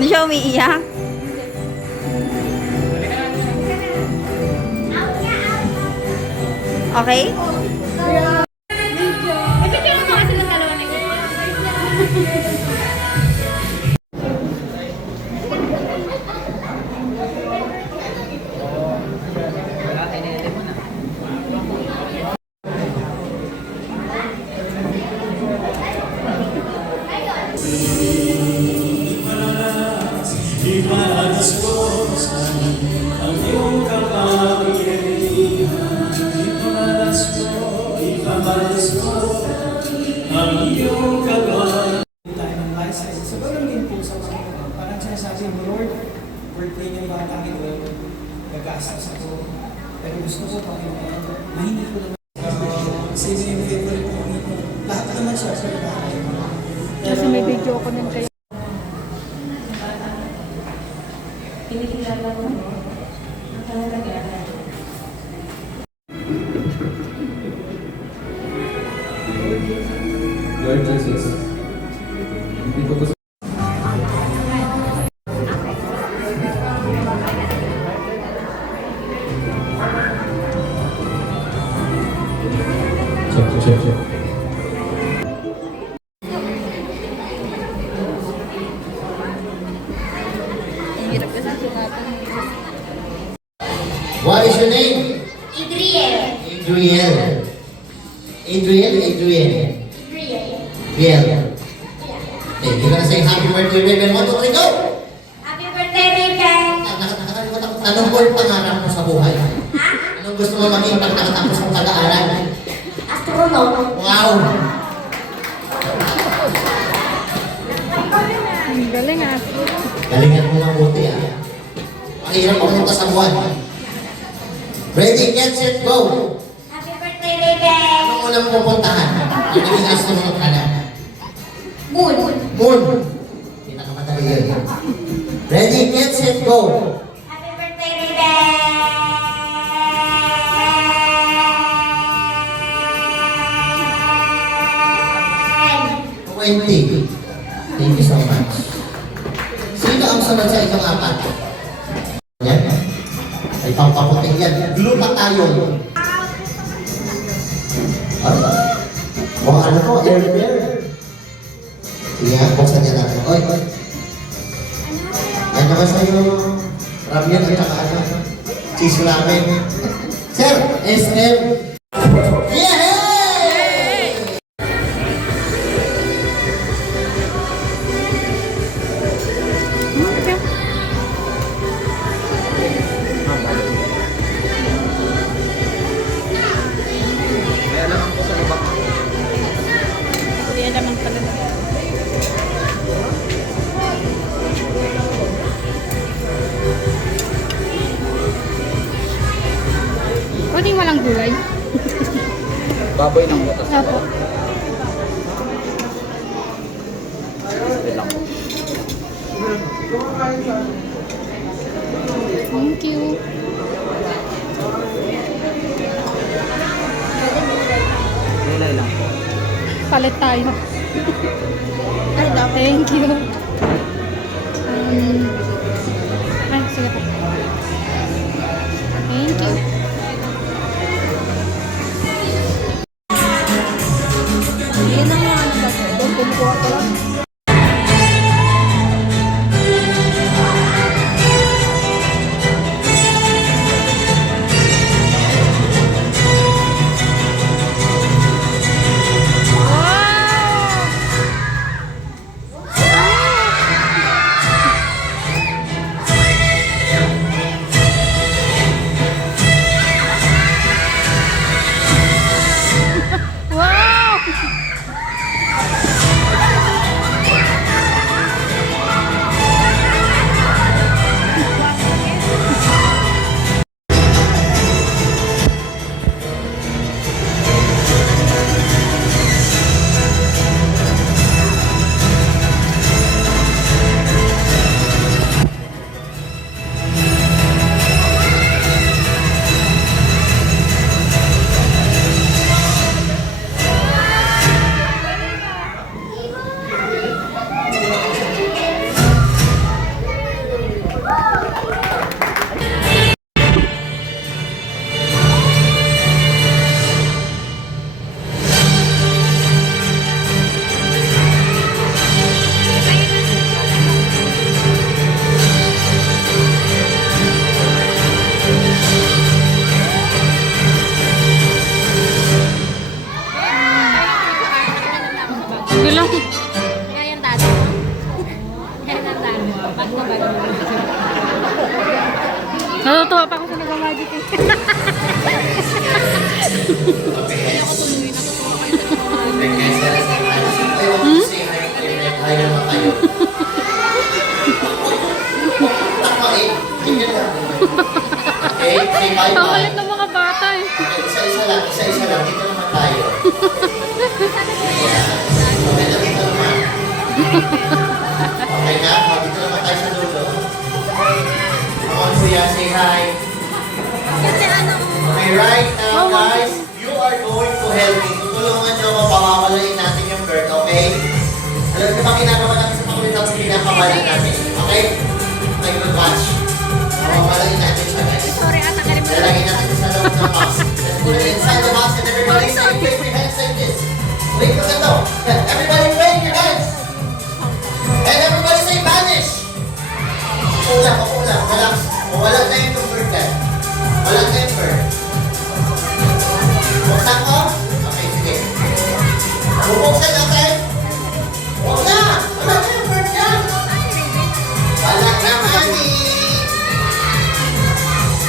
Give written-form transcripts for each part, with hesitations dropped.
Hindi siya umiiyak. Okay? Nagkakaroon mo kasi ng dalawa na yun. Tayo ng license. So, ganun din po sa Panginoon. Parang sinasabi mo, Lord, birthday ng bata ito, nag-aasas ako. Pero gusto ko, Panginoon, mahingi ko naman. Sino yung favorite mo dito? Lahat naman siya, sir. Kasi may video ko nun kayo. Pinikilala ko mo ang kalagayan. Lord Jesus, hindi ko gusto. Check. Hirap kasi sungatan. What is your name? Adriel. Adriel. Adriel. Okay, you're gonna say happy birthday, Raven. 1, 2, 3, go! Happy birthday, Raven. Nakakalimutan ko. Anong goal pangarap mo sa buhay? Ha? Anong gusto mo maging pag nakatapos ng pag-aaral? Astronaut. Wow! Ang galing ah. Galingan mo mabuti ah. Mahirap pumunta sa buwan. Ready, get, set, go! Happy birthday, Raven. Anong unang pupuntahan? Ang naging astronaut ka na? Moon. Moon! Pinakamadali yun. Ready, get, set, go! Happy birthday, Raven. 20. Thank you so much. Sino ang sunod sa inyong apat? Yan. Ay pampaputing yan. Glue pa tayo. Ay. Mga ano to? Air. Sige nga, buksan niya natin. Oy. Yan naman sa'yo. Ramyan at saka ano. Cheese ramen. Sir, SM. Yeah! Hindi naman pala na. Pwedeng walang gulay. Baboy ng butas. Apo. Thank you. Gulay lang po. Palit tayo. Thank you. Ay, sige po. Thank you. Yan ang mga ano ba? Doon kumukuha ko lang. Wow! Natutuwa pa ako sa nag-magic eh. Hi naman kayo. Ako eh. Okay, say Ang bye-bye. kulit ng mga bata eh. Okay, isa-isa lang. Dito naman tayo. Ayan. Okay na dito naman. Okay na? O, dito naman tayo sa dulo. Come on, kuya, say hi. Okay, right now, guys, you are going to help me. Tutulungan nyo ako, pamamalayin natin yung bird, okay? Alam niyo ba ginagawa natin sa pakulit tapos pinapamalan natin? Okay? Okay, good watch. Pamamalayin natin siya, guys. Lalagay natin sa loob ng box. Let's put it inside the box and everybody say, wave your hands like this. Wait, look at that. Everybody wave your hands. And everybody say, vanish. Kulang, relax. Wala na yung bird yan. Wala na yung bird. Buksan ko? Okay, sige. Bubuksan natin. Huwag na! Wala na yung bird yan. Wala na, honey.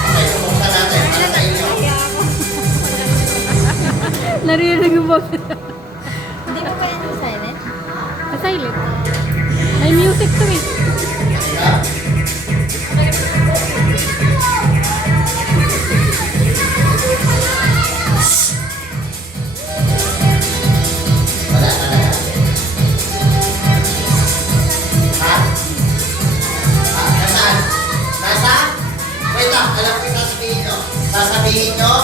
Okay, bubuksan natin. Para sa inyo. Naririnig mo ba? Hindi mo pa yan silent? Silent. May music to eh. Diba? Wala talaga. Ha? Nasaan? Nasa? Wait lang, alam ko yung sasabihin nyo. Sasabihin nyo?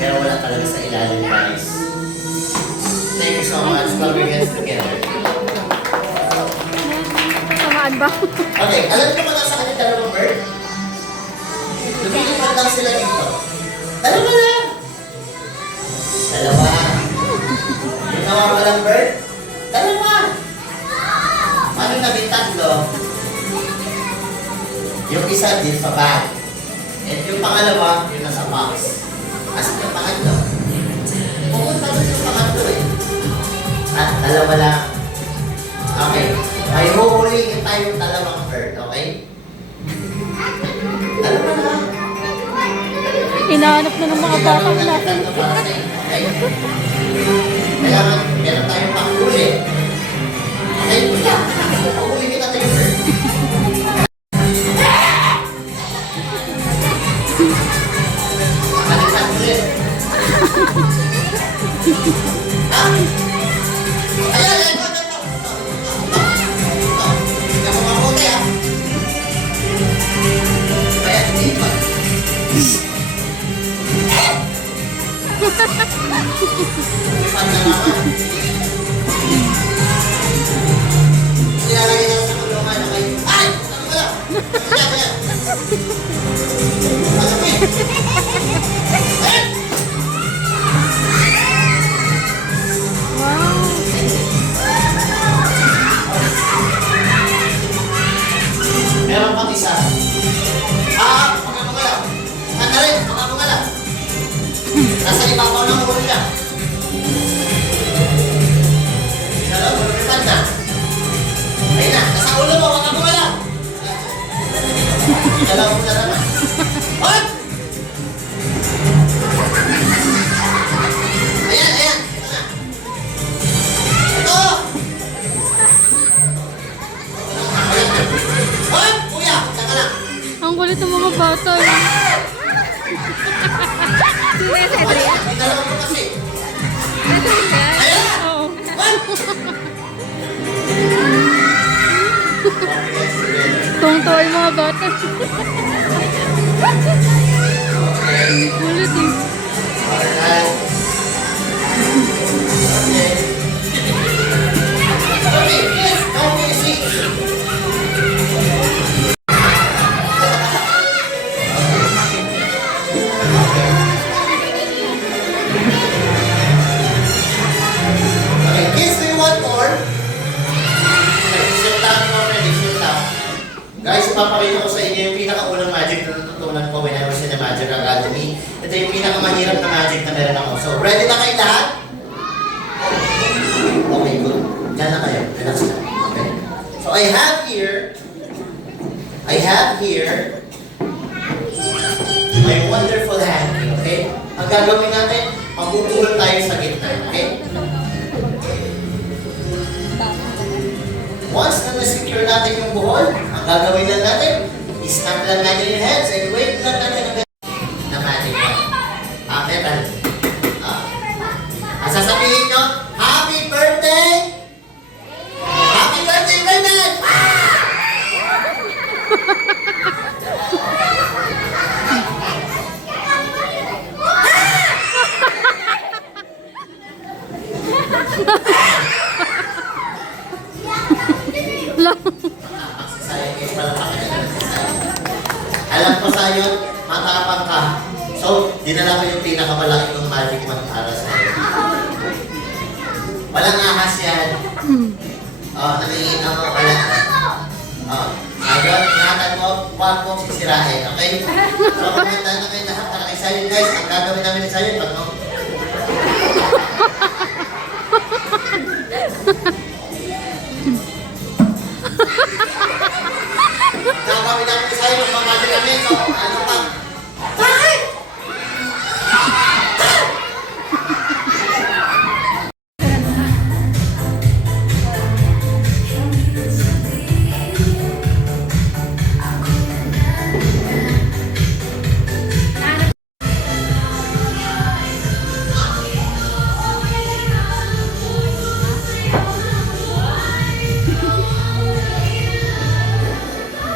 Pero wala talaga sa ilalim, guys. Thank you so much. Clap your hands together. Samaan ba? Okay, alam niyo kung nasa kanya dalawang bird? Lumilipad lang sila dito. Dalawa lang! Dalawa. Yung nawawalang bird? Dalawa! Ano nabi tatlo? Yung isa din sa bag. And yung pangalawa, yung nasa box. Asan yung pangatlo? Pupunta doon yung pangatlo eh. At dalawa lang. Okay. May huhulihin tayong dalawang bird, okay? Dalawa lang. Inaanap na ng mga bata Dalawa lang natin. yung tatlo para sa inyo, okay? Kailangan, meron tayong panghuli. Okay? Panghuli kita tayo bird. Balikan ulit. Ah! Ayan, ito. Hindi ako mabuti, ah. Ayan, dito. Lipat na naman. Nilalagay lang sa kulungan, okay? Ay! Sabi ko lang! Ayan. Ayan! Wow. Meron pang isa. Makakungala. Sandali, makakungala. Nasa ibabaw ng ulo niya. Dalaw, lumipad na. Ayun na, nasa ulo mo, makakungala. Dalaw mo na naman. Hoy! Ayan, ito na. Ito! Hoy! Kuya, saka lang. Ang kulit ng mga bata eh. Dalawa mo kasi. Oo. Tungto yung mga bata. Ang kulit eh. Alright. Okay, yes, now we see. Okay, kiss me one more. Sit down already, sit down. Guys, ipapakita ko sa inyo yung pinakaunang magic na natutunan ko when I was in the magic Magic Academy. Ito yung pinakamahirap na magic na meron ako. So, ready na kayo lahat? Okay, good. Diyan na kayo. Relax lang. Okay. So, I have here my wonderful handy, okay? Ang gagawin natin, magbubuhol tayo sa gitna, okay? Once na na-secure natin yung buhol, ang gagawin lang natin, i-snap lang natin yung heads and wave lang natin ang na magic one. Metal. Ang sasabihin nyo, Happy birthday! Happy birthday, Bernard! Alam ko sa'yo, matapang ka. So, dinala ko yung pinakamalaki ng magic wand para sa'yo. Walang ahas yan. Nakikita mo, wala. Ayun, ingatan mo, huwag mong sisirain, okay? So, kumanta na kayo lahat para kay Sayon, guys. Ang gagawin namin ni Sayon, pag gagawin namin ni Sayon, pag magic kami. So,